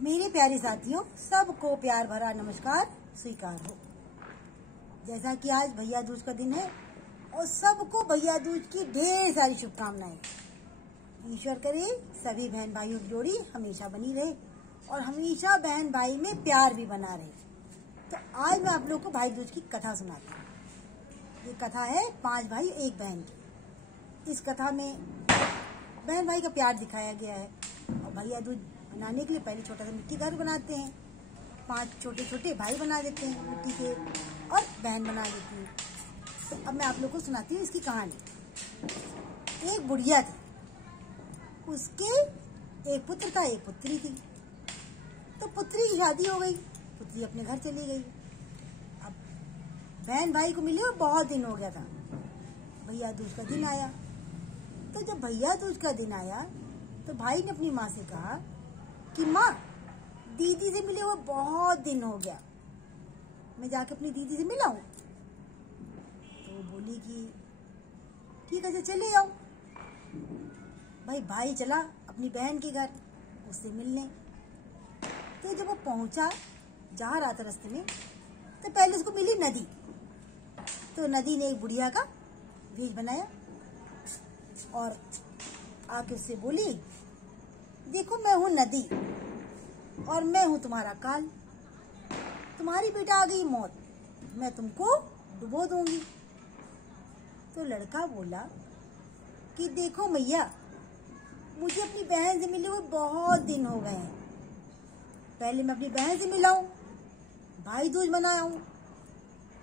मेरे प्यारे साथियों, सबको प्यार भरा नमस्कार स्वीकार हो। जैसा कि आज भैया दूज का दिन है और सबको भैया दूज की ढेर सारी शुभकामनाएं। ईश्वर करे सभी बहन भाइयों की जोड़ी हमेशा बनी रहे और हमेशा बहन भाई में प्यार भी बना रहे। तो आज मैं आप लोगों को भाई दूज की कथा सुनाती हूँ। ये कथा है 5 भाई एक बहन की। इस कथा में बहन भाई का प्यार दिखाया गया है और भैया दूज बनाने के लिए पहले छोटा सा मिट्टी घर बनाते हैं। 5 छोटे छोटे भाई बना देते हैं मिट्टी के और बहन बना देती है। तो अब मैं आप लोगों को सुनाती हूँ इसकी कहानी। एक बुढ़िया थी, उसके एक पुत्र था, एक पुत्री थी। तो पुत्री की शादी हो गई, पुत्री अपने घर चली गई। अब बहन भाई को मिले और बहुत दिन हो गया था। भैया दूज का दिन आया। तो जब भैया दूज का दिन आया तो भाई ने अपनी माँ से कहा कि माँ, दीदी से मिले हुए बहुत दिन हो गया, मैं जाके अपनी दीदी से मिलाऊं। तो वो बोली कि ठीक है, चले आओ। भाई चला अपनी बहन के घर उससे मिलने। तो जब वो पहुंचा, जा रहा था रास्ते में, तो पहले उसको मिली नदी। तो नदी ने एक बुढ़िया का वेश बनाया और आके उससे बोली, देखो मैं हूँ नदी और मैं हूँ तुम्हारा काल। तुम्हारी बेटा आ गई मौत, मैं तुमको डुबो दूंगी। तो लड़का बोला कि देखो मैया, मुझे अपनी बहन से मिले हुए बहुत दिन हो गए हैं। पहले मैं अपनी बहन से मिलाऊं, भाई दूज मनाऊं,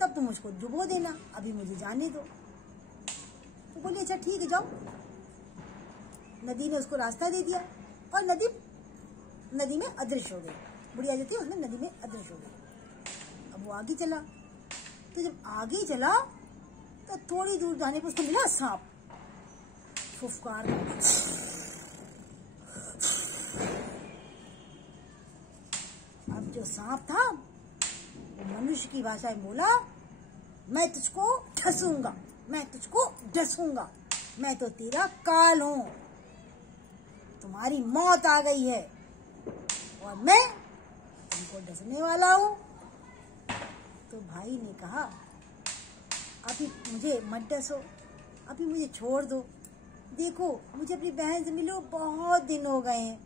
तब तुम मुझको डुबो देना, अभी मुझे जाने दो। तो बोली अच्छा ठीक है, जाओ। नदी ने उसको रास्ता दे दिया और नदी में अदृश्य हो गई। बुढ़िया जो थी उसमें नदी में अदृश्य हो गई। अब वो आगे चला। तो जब आगे चला तो थोड़ी दूर जाने पर उसको मिला सांप। फुफकार अब जो सांप था वो मनुष्य की भाषा में बोला, मैं तुझको ठसूंगा, मैं तुझको डसूंगा, मैं तो तेरा काल हूं, तुम्हारी मौत आ गई है और मैं तुमको डसने वाला हूं। तो भाई ने कहा, अभी मुझे मत डसो, अभी मुझे छोड़ दो। देखो मुझे अपनी बहन से मिले बहुत दिन हो गए हैं।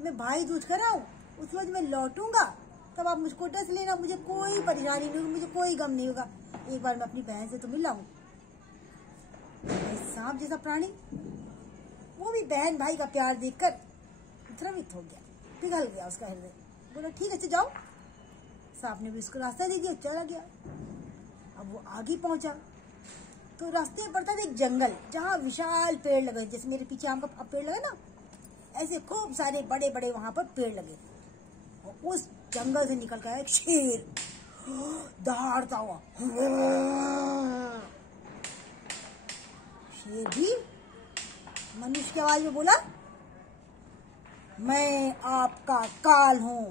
मैं भाई दूज कराऊं, उसके बाद मैं लौटूंगा, तब आप मुझको डस लेना, मुझे कोई परेशानी नहीं होगी, मुझे कोई गम नहीं होगा। एक बार मैं अपनी बहन से तो मिला हूं। सांप जैसा प्राणी वो भी बहन भाई का प्यार देखकर द्रवित हो गया, पिघल गया उसका हृदय। बोला ठीक है, जाओ। सांप ने भी उसको रास्ता दे दिया, चला गया। अब वो आगे पहुंचा तो रास्ते में पड़ता था एक जंगल, जहाँ विशाल पेड़ लगे, जैसे मेरे पीछे आम का पेड़ लगे ना, ऐसे खूब सारे बड़े बड़े वहां पर पेड़ लगे। और उस जंगल से निकल गया एक शेर, दहाड़ता हुआ। शेर भी मनुष्य की आवाज में बोला, मैं आपका काल हूं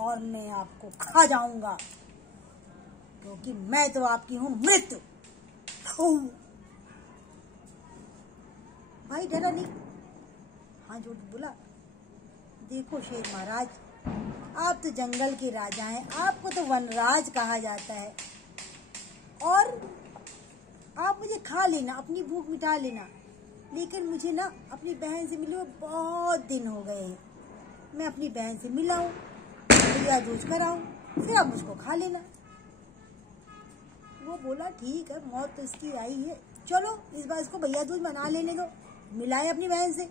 और मैं आपको खा जाऊंगा, क्योंकि मैं तो आपकी हूं मृत्यु। भाई डरा नहीं, हाँ जो बोला, देखो शेर महाराज, आप तो जंगल के राजा हैं, आपको तो वनराज कहा जाता है और आप मुझे खा लेना, अपनी भूख मिटा लेना, लेकिन मुझे ना अपनी बहन से मिले हुए बहुत दिन हो गए हैं। मैं अपनी बहन से मिलाऊं, भैया दूज कराऊं, फिर आप मुझको खा लेना। वो बोला ठीक है, मौत तो इसकी आई है, चलो इस बार इसको भैया दूज मना लेने दो। मिलाए अपनी बहन से।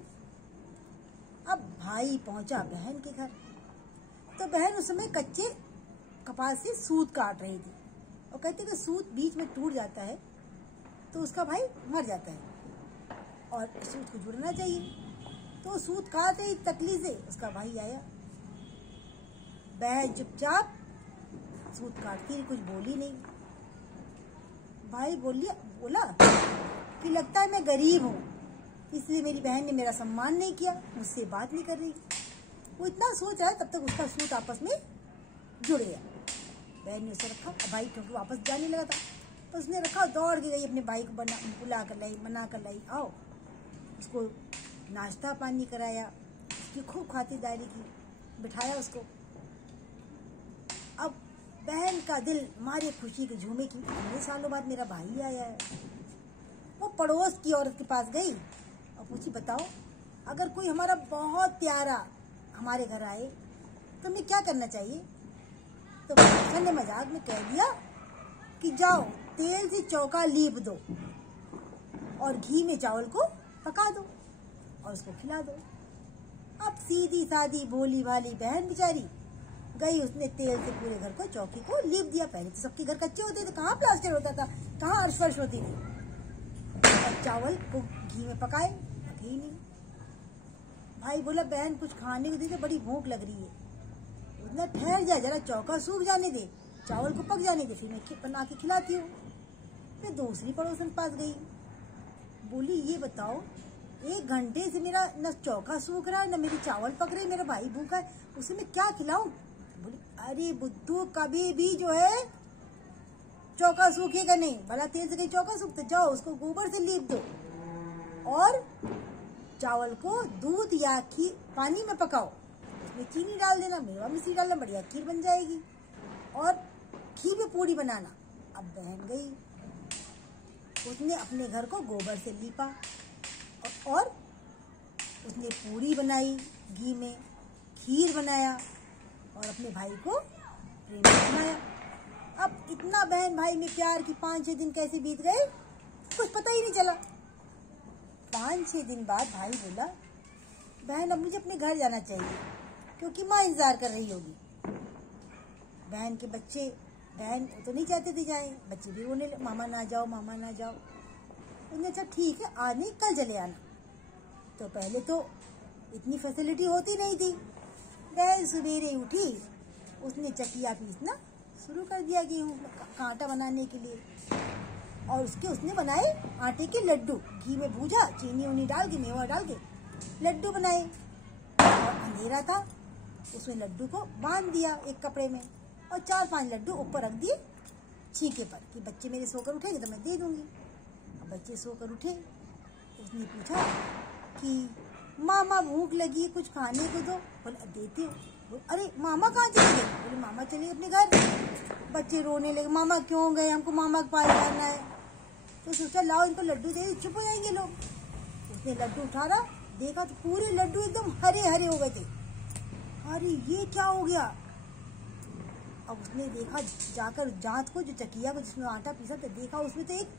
अब भाई पहुंचा बहन के घर। तो बहन उस समय कच्चे कपास से सूत काट रही थी और कहते कि सूत बीच में टूट जाता है तो उसका भाई मर जाता है और सूत को जुड़ना चाहिए। तो सूत काट रही तकली से, उसका भाई आया। बहन चुपचाप सूत काटती रही, कुछ बोली नहीं। भाई बोला कि लगता है मैं गरीब हूँ, इसलिए मेरी बहन ने मेरा सम्मान नहीं किया, मुझसे बात नहीं कर रही। वो इतना सोच रहा है, तब तक उसका सूत आपस में जुड़ गया। बहन ने उसे रखा, भाई क्योंकि वापस जाने लगा था, तो उसने रखा, दौड़ के गई अपने भाई को बुला कर लाई, मना कर लाई, आओ। उसको नाश्ता पानी कराया, उसकी खूब खातिरदारी की। बिठाया उसको। अब बहन का दिल मारे खुशी के झूमे की इतने सालों बाद मेरा भाई आया है। वो पड़ोस की औरत के पास गई और पूछी, बताओ अगर कोई हमारा बहुत प्यारा हमारे घर आए तो हमें क्या करना चाहिए? तो उसने मजाक में कह दिया कि जाओ तेल से चौका लीप दो और घी में चावल को पका दो और उसको खिला दो। अब सीधी सादी भोली भाली बहन बेचारी गई, उसने तेल से पूरे घर को चौकी को लीप दिया। पहले तो सबके घर कच्चे होते थे, कहाँ प्लास्टर होता था, कहाँ अर्श फर्श होती थी। और चावल को घी में पकाए, पके ही नहीं। भाई बोला, बहन कुछ खाने को दे, बड़ी भूख लग रही है। उतना ठहर जा, जरा चौका सूख जाने दे, चावल को पक जाने दे, फिर मैं बना के खिलाती हूँ। फिर दूसरी पड़ोसन पास गई, बोली ये बताओ 1 घंटे से मेरा न चौका सूख रहा है न मेरी चावल पक रहे, मेरा भाई भूखा है, उसे मैं क्या खिलाऊं? बोली अरे बुद्धू, कभी भी जो है चौका सूखेगा नहीं, भला तेल से कहीं चौका सूखते, जाओ उसको गोबर से लीप दो और चावल को दूध या खीर पानी में पकाओ, उसमें चीनी डाल देना, मेवा मिश्री डालना, बढ़िया खीर बन जाएगी और घी में पूरी बनाना। अब बहन गई, उसने अपने घर को गोबर से लीपा और उसने पूरी बनाई, घी में खीर बनाया और अपने भाई को प्रेम बनाया। अब इतना बहन भाई में प्यार की 5-6 दिन कैसे बीत गए कुछ पता ही नहीं चला। 5-6 दिन बाद भाई बोला, बहन अब मुझे अपने घर जाना चाहिए क्योंकि माँ इंतजार कर रही होगी। बहन के बच्चे, बहन तो नहीं चाहते थे जाए, बच्चे भी रोने लगे, मामा ना जाओ, मामा ना जाओ। उन्होंने अच्छा ठीक है, आज नहीं कल चले आना। तो पहले तो इतनी फैसिलिटी होती नहीं थी। बहन सवेरे उठी, उसने चकिया पीसना शुरू कर दिया गेहूँ का आटा बनाने के लिए और उसने बनाए आटे के लड्डू, घी में भूजा, चीनी उनी डाल के, मेवा डाल के लड्डू बनाए। और अंधेरा था, उसमें लड्डू को बांध दिया एक कपड़े में और 4-5 लड्डू ऊपर रख दिए छीके पर कि बच्चे मेरे सोकर उठेंगे तो मैं दे दूंगी। अब बच्चे सोकर उठे, उसने पूछा कि मामा भूख लगी है, कुछ खाने को दो। बोले देते हो। अरे मामा कहाँ चले गए? बोले मामा चले अपने घर। बच्चे रोने लगे, मामा क्यों गए, हमको मामा का पास जाना है। तो सोचा लाओ इनको लड्डू दे, चुप हो जाएंगे लोग। उसने लड्डू उठाया, देखा तो पूरे लड्डू एकदम हरे हरे हो गए थे। अरे ये क्या हो गया? अब उसने देखा जाकर जांच को, जो चकिया को जिसमें आटा पीसा था, देखा उसमें तो एक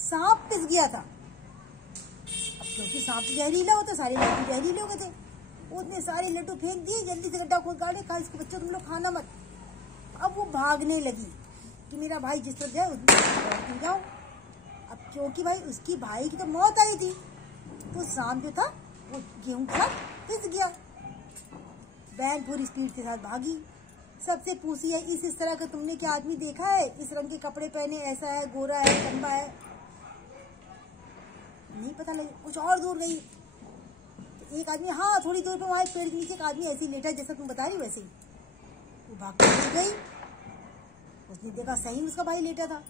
सांप पिस गया था। अब क्योंकि सांप जहरीला होता, सारे लड्डू जहरीले हो गए थे। उसने सारे लड्डू फेंक दिए, जल्दी से गड्ढा खोद काटे, कहा इसके बच्चों तुम लोग खाना मत। अब वो भागने लगी कि मेरा भाई जिस तरफ जाए उसमें जाओ। अब क्योंकि भाई उसकी भाई की तो मौत आई थी, तो सांप जो था वो गेहूं के साथ पिस गया। बहन पूरी स्पीड के साथ भागी, सबसे पूछी है इस तरह का तुमने क्या आदमी देखा है, इस रंग के कपड़े पहने, ऐसा है, गोरा है, लंबा है? नहीं पता लगी। कुछ और दूर गई तो एक आदमी, हाँ थोड़ी दूर पे वहाँ एक पेड़ के नीचे एक आदमी ऐसे ही लेटा जैसा तुम बता रही वैसे ही। वो भाग कर गई, उसने देखा सही उसका भाई लेटा था।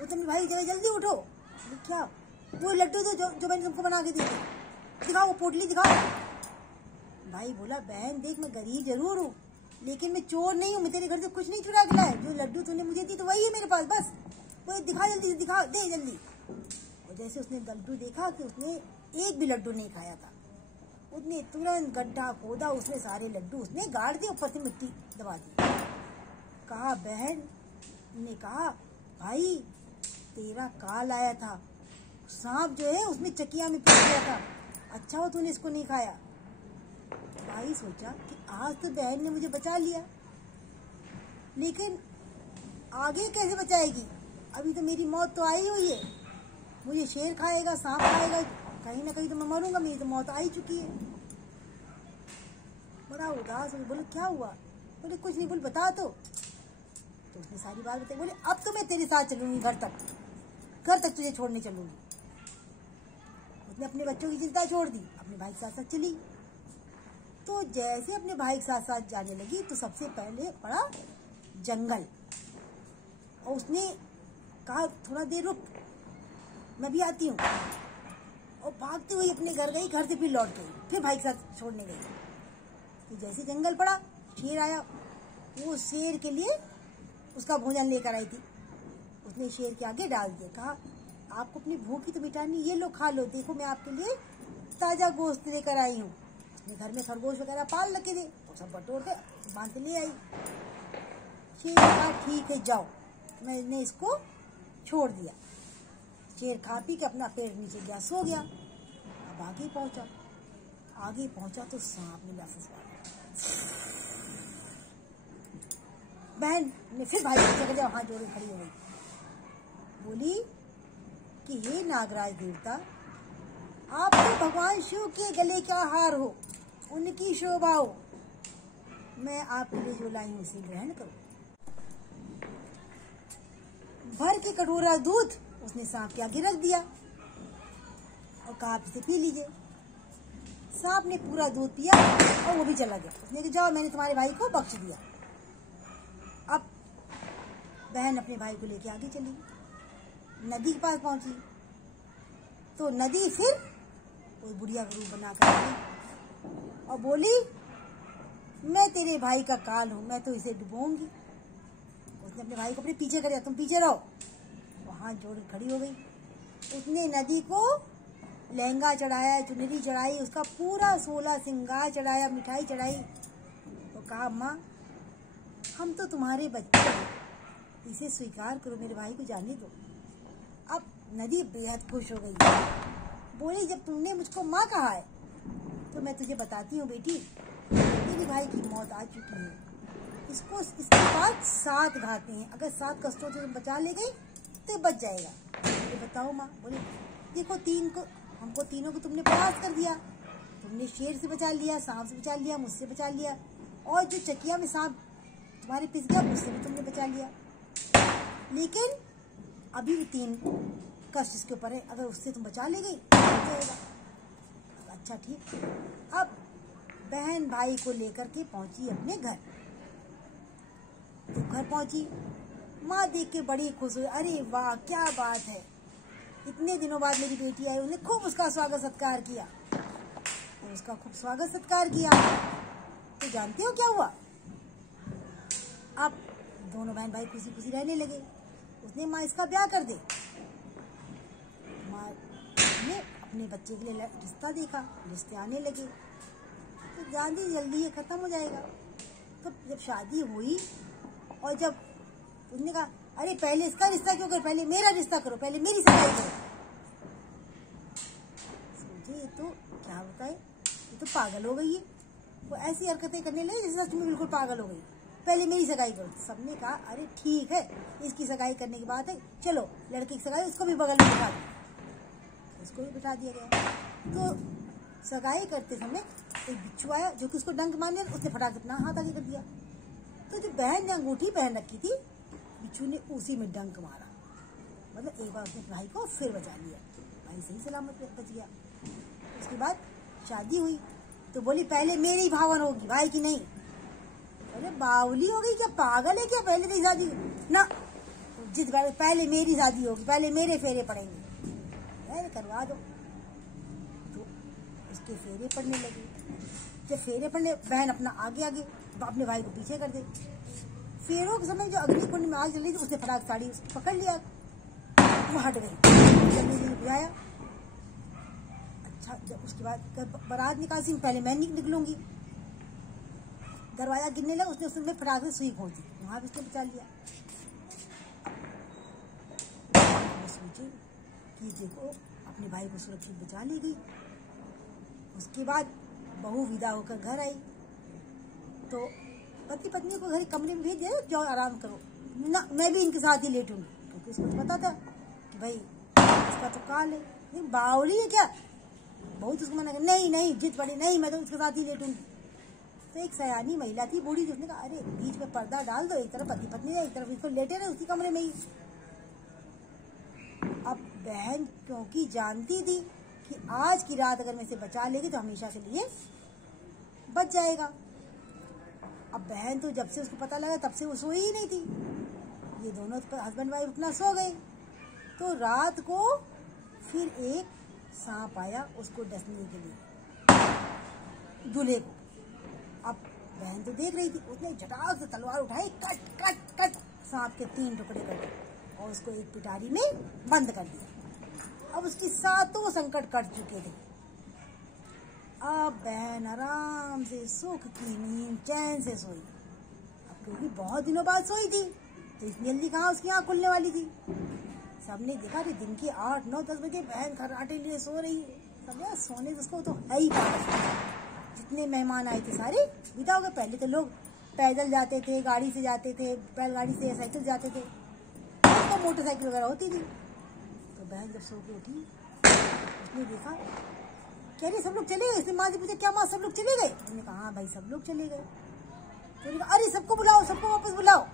उसने भाई जल्दी उठो। क्या? वो लड्डू तो जो मैंने तुमको बना के दी थी, दिखाओ वो पोटली दिखाओ। भाई बोला, बहन देख मैं गरीब जरूर हूँ लेकिन मैं चोर नहीं हूँ, मैं तेरे घर से कुछ नहीं चुरा के लाया, जो लड्डू तूने मुझे दी तो वही है मेरे पास, बस वो दिखा, जल्दी से दिखा, दे जल्दी। और जैसे उसने लड्डू देखा कि उसने एक भी लड्डू नहीं खाया था, उसने तुरंत गड्ढा खोदा, उसने सारे लड्डू उसने गाड़ दिए, ऊपर से मिट्टी दबा दी। कहा बहन ने कहा, भाई तेरा काल आया था, सांप जो है उसने चकिया में पिस गया था, अच्छा हो तूने इसको नहीं खाया। भाई सोचा कि आज तो बहन ने मुझे बचा लिया, लेकिन आगे कैसे बचाएगी? अभी तो मेरी मौत तो आई हुई है, मुझे शेर खाएगा, सांप खाएगा, कहीं ना कहीं तो मैं मरूंगा, मेरी तो मौत आ ही चुकी है। बड़ा उदास हो, बोले क्या हुआ? बोले कुछ नहीं। बोले बता तो उसने सारी बात बताई। बोले अब तो मैं तेरे साथ चलूंगी, घर तक तुझे छोड़ने चलूंगी। उसने अपने बच्चों की चिंता छोड़ दी, अपने भाई के साथ साथ चली। तो जैसे अपने भाई के साथ साथ जाने लगी तो सबसे पहले पड़ा जंगल, और उसने कहा थोड़ा देर रुक, मैं भी आती हूँ। और भागती हुई अपने घर गई, घर से फिर लौट गई, फिर भाई के साथ छोड़ने गई। तो जैसे जंगल पड़ा, शेर आया। वो शेर के लिए उसका भोजन लेकर आई थी। उसने शेर के आगे डाल दिया, कहा आपको अपनी भूख ही तो मिटानी, ये लो खा लो, देखो मैं आपके लिए ताज़ा गोश्त लेकर आई हूँ। अपने घर में खरगोश वगैरह पाल रखे थे, वो सब बटोर के बांध के ले आई। शेर ने कहा ठीक है जाओ, मैंने इसको छोड़ दिया। शेर खा पी के अपना पेड़ नीचे गया, सो गया। अब आगे पहुंचा तो सांप मिला ससुराल। बहन ने फिर भाई की जगह हाथ जोड़े खड़ी हो गई, बोली कि हे नागराज देवता, आप तो भगवान शिव के गले का हार हो, उनकी शोभा हो, मैं आपके लिए जो लाई हूँ उसे ग्रहण करो। भर के कटोरा दूध उसने सांप के आगे रख दिया और कहा आप इसे पी लीजिए। सांप ने पूरा दूध पिया और वो भी चला गया। उसने कहा जाओ, मैंने तुम्हारे भाई को बख्श दिया। अब बहन अपने भाई को लेके आगे चली, नदी के पास पहुंची तो नदी फिर कोई बुढ़िया का रूप बनाकर आई और बोली मैं तेरे भाई का काल हूं, मैं तो इसे डुबोऊंगी। उसने अपने भाई को अपने पीछे कर दिया, तुम पीछे रहो, वो हाथ जोड़ खड़ी हो गई। उसने नदी को लहंगा चढ़ाया, चुनरी चढ़ाई, उसका पूरा 16 श्रृंगार चढ़ाया, मिठाई चढ़ाई। तो कहा माँ हम तो तुम्हारे बच्चे हैं, इसे स्वीकार करो, मेरे भाई को जाने दो। अब नदी बेहद खुश हो गई, बोली जब तुमने मुझको माँ कहा है तो मैं तुझे बताती हूँ बेटी, तेरे भाई की मौत आ चुकी है, इसके बाद 7 घाते हैं, अगर 7 कष्टों से तुम बचा ले गई तो बच जाएगा। ये बताओ माँ। बोली देखो हमको तीनों को तुमने प्रयास कर दिया, तुमने शेर से बचा लिया, सांप से बचा लिया, मुझसे बचा लिया, और जो चकिया में सांप तुम्हारे पिस गया उससे भी तुमने बचा लिया, लेकिन अभी भी 3 कष्ट इसके ऊपर है, अगर उससे तुम बचा ले गई तो बच जाएगा। अच्छा ठीक। अब बहन भाई को लेकर के पहुंची अपने घर। तो घर पहुंची, माँ देख के बड़ी खुश हुई, अरे वाह क्या बात है, इतने दिनों बाद मेरी बेटी आई। उन्हें खूब उसका स्वागत सत्कार किया, तो उसका खूब स्वागत सत्कार किया। तो जानते हो क्या हुआ? अब दोनों बहन भाई खुशी खुशी रहने लगे। उसने माँ इसका ब्याह कर दे। माँ ने अपने बच्चे के लिए रिश्ता देखा, रिश्ते आने लगे, तो जान दी जल्दी ये खत्म हो जाएगा। तो जब शादी हुई और जब उसने कहा अरे पहले इसका रिश्ता क्यों करो, पहले मेरा रिश्ता करो, पहले मेरी सगाई करो। सोचे ये तो क्या बताए, ये तो पागल हो गई है। वो ऐसी हरकतें करने लगी जैसे सच में बिल्कुल पागल हो गई। पहले मेरी सगाई करो। सबने कहा अरे ठीक है, इसकी सगाई करने की बात है, चलो लड़के की सगाई उसको भी बगल में बिठा दो। उसको भी बिठा दिया गया। तो सगाई करते समय एक बिच्छू आया जो कि उसको डंक मारने, उसने फटाक से अपना हाथ आगे कर दिया। तो जो बहन ने अंगूठी पहन रखी थी, बिच्छू ने उसी में डंक मारा। मतलब एक बार उसने भाई को फिर बचा लिया, भाई सही सलामत बच गया। उसके बाद शादी हुई तो बोली पहले मेरी भावन होगी, भाई की नहीं। अरे बावली हो गई क्या, पागल है क्या, पहले तेरी शादी ना, जिस बार पहले मेरी शादी होगी, पहले मेरे फेरे पड़ेंगे, अरे करवा दो। तो उसके फेरे पड़ने लगे। जब फेरे पड़ने, बहन अपना आगे आगे, अपने भाई को पीछे कर दे। फेरों के समय जो अग्नि कुंड में आग जल रही थी, उसने फटाक साड़ी उसको पकड़ लिया, वो हट गई, जल्दी जल्दी बुझाया। अच्छा जब उसके बाद बारात निकासी में पहले मैं निकलूंगी, दरवाजा गिरने लगा, उसने उसमें फटाक से सुई खोल दी, वहां भी उसने बचा लिया। सोचे कि देखो अपने भाई को सुरक्षित बचा ली गई। उसके बाद बहू विदा होकर घर आई तो पति पत्नी को घर कमरे में भेज दिया, जाओ आराम करो ना, मैं भी इनके साथ ही लेटूंगी, क्योंकि उसको तो पता था कि भाई इसका तो काल है। नहीं बावली है क्या, बहुत उसको मना कर, नहीं नहीं जिद पड़ी, नहीं मैं तो उसके साथ ही लेटूंगी। तो एक सयानी महिला थी बूढ़ी, जिसने कहा अरे बीच में पर्दा डाल दो, एक तरफ पति पत्नी है, एक तरफ इसको लेटे रहे उसी कमरे में ही। अब बहन क्योंकि जानती थी कि आज की रात अगर मैं इसे बचा लेगी तो हमेशा के लिए बच जाएगा। अब बहन तो जब से उसको पता लगा तब से वो सोई ही नहीं थी। ये दोनों हस्बैंड वाइफ अपना सो गए। तो रात को फिर एक सांप आया उसको डसने के लिए, दूल्हे को। अब बहन तो देख रही थी, उसने झटाक से तलवार उठाई, कट कट कट सांप के 3 टुकड़े कर दिए और उसको एक पिटारी में बंद कर दिया। अब उसकी 7 संकट कट चुके थे। अब बहन आराम से सुख की नींद चैन से सोई। अब क्योंकि बहुत दिनों बाद सोई थी तो इतनी जल्दी कहाँ उसकी आँख खुलने वाली थी। सबने देखा कि दिन के 8, 9, 10 बजे बहन खर्राटे लिए सो रही है। सबने सोने उसको तो है ही पागल। जितने मेहमान आए थे सारे विदा हो गए। पहले तो लोग पैदल जाते थे, गाड़ी से जाते थे, बैलगाड़ी से, साइकिल जाते थे, तो मोटरसाइकिल वगैरह होती थी। तो बहन जब सो के उठी उसने देखा, कह रही सब लोग चले गए। इसने माँ से पूछा, क्या माँ सब लोग चले गए? उन्होंने कहा हाँ भाई सब लोग चले गए। तो उन्होंने कहा अरे सबको बुलाओ, सबको वापस बुलाओ।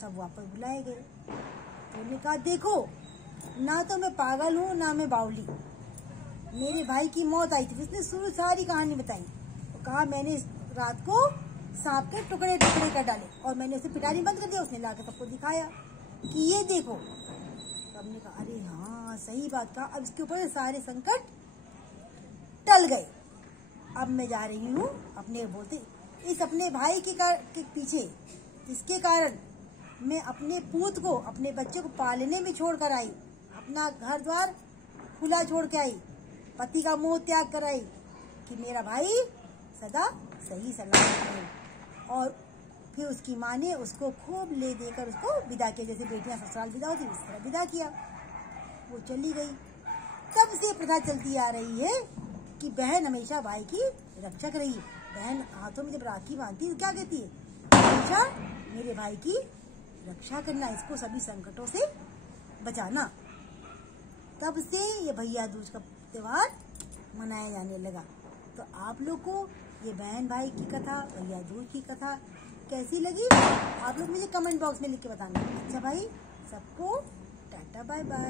सब वापस बुलाए गए। तो उन्होंने कहा देखो, ना तो मैं पागल हूँ ना मैं बावली। मेरे भाई की मौत आई थी, उसने शुरू सारी कहानी बताई। तो कहा मैंने रात को सांप के टुकड़े टुकड़े कर डाले और मैंने उसे पिटारी बंद कर दिया। उसने लाकर सबको दिखाया कि ये देखो। तो हमने कहा अरे हाँ सही बात कहा। अब इसके ऊपर सारे संकट टल गए। अब मैं जा रही हूँ अपने बोलते इस अपने भाई के पीछे, जिसके कारण मैं अपने पूत को, अपने बच्चे को पालने में छोड़ कर आई, अपना घर द्वार खुला छोड़ के आई, पति का मोह त्याग कर आई, कि मेरा भाई सदा सही सलामत रहे। और फिर उसकी माँ ने उसको खूब ले देकर उसको विदा किया, जैसे बेटियां ससुराल विदा होती इस तरह विदा किया। वो चली गई। तब से प्रथा चलती आ रही है कि बहन हमेशा भाई की रक्षक रही। बहन हाथों में जब राखी बांधती है क्या कहती है? हमेशा मेरे भाई की रक्षा करना, इसको सभी संकटों से बचाना। तब से ये भैया दूज का त्योहार मनाया जाने लगा। तो आप लोग को ये बहन भाई की कथा, भैया दूज की कथा कैसी लगी आप लोग मुझे कमेंट बॉक्स में लिख के बताना। अच्छा भाई, सबको टाटा बाय बाय।